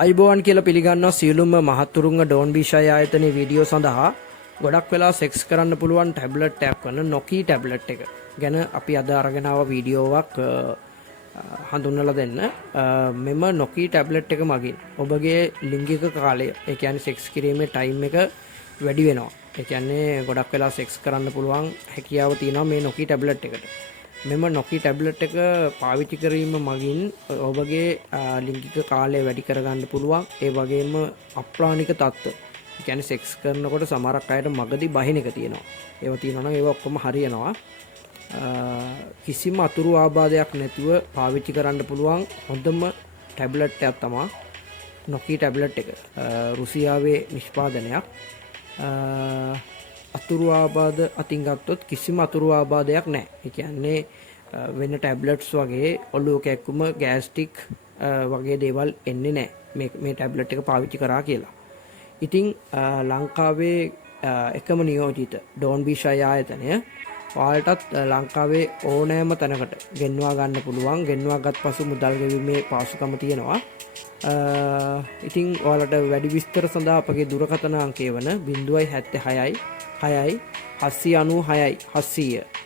අයිබෝන් කියලා පිළිගන්නවා සියලුම මහතුරුංග ඩෝන් බීෂය ආයතනයේ වීඩියෝ සඳහා ගොඩක් වෙලා සෙක්ස් කරන්න පුළුවන් ටැබ්ලට් එකක් වන නොකී ටැබ්ලට් එක ගැන අපි අද අරගෙන ආව වීඩියෝවක් හඳුන්වලා දෙන්න. මෙම නොකී ටැබ්ලට් එක මගින් ඔබගේ ලිංගික කාලය, ඒ කියන්නේ සෙක්ස් කිරීමේ ටයිම් එක වැඩි වෙනවා. ඒ කියන්නේ ගොඩක් වෙලා සෙක්ස් කරන්න පුළුවන් හැකියාව තියෙනවා මේ නොකී ටැබ්ලට් එකට. මෙම නොකී ටැබ්ලට් එක පාවිච්චි කිරීම මගින් ඔබගේ ලිංගික කාලය වැඩි කරගන්න පුළුවන්. ඒ වගේම අප්‍රාණික තත්ත්ව, ඒ කියන්නේ සෙක්ස් කරනකොට සමහරක් අයට මගදී බහින එක තියෙනවා. ඒවා තියෙනවා නම් ඒවා ඔක්කොම හරියනවා. කිසිම අතුරු ආබාධයක් නැතුව පාවිච්චි කරන්න පුළුවන් හොඳම ටැබ්ලට් එකක් තමයි නොකී ටැබ්ලට් එක. රුසියාවේ නිෂ්පාදනයක්. අතුරු ආබාධ අතින් ගත්තොත් කිසිම අතුරු ආබාධයක් නැහැ. ඒ කියන්නේ වෙන ටැබ්ලට්ස් වගේ ඔළුව කැක්කුම ගෑස්ටික් වගේ දේවල් එන්නේ නැහැ මේ ටැබ්ලට් එක පාවිච්චි කරා කියලා. ඉතින් ලංකාවේ එකම නියෝජිත ඩෝන් බීෂය ආයතනය ඔයාලටත් ලංකාවේ ඕනෑම තැනකට ගෙන්වා ගන්න පුළුවන්. ගෙන්වා ගත් පසු මුදල් ගෙවීමේ පහසුකම තියෙනවා. ඉතින් ඔයාලට වැඩි විස්තර සඳහා අපගේ දුරකථන අංකය වන 076 6යි 796යි 700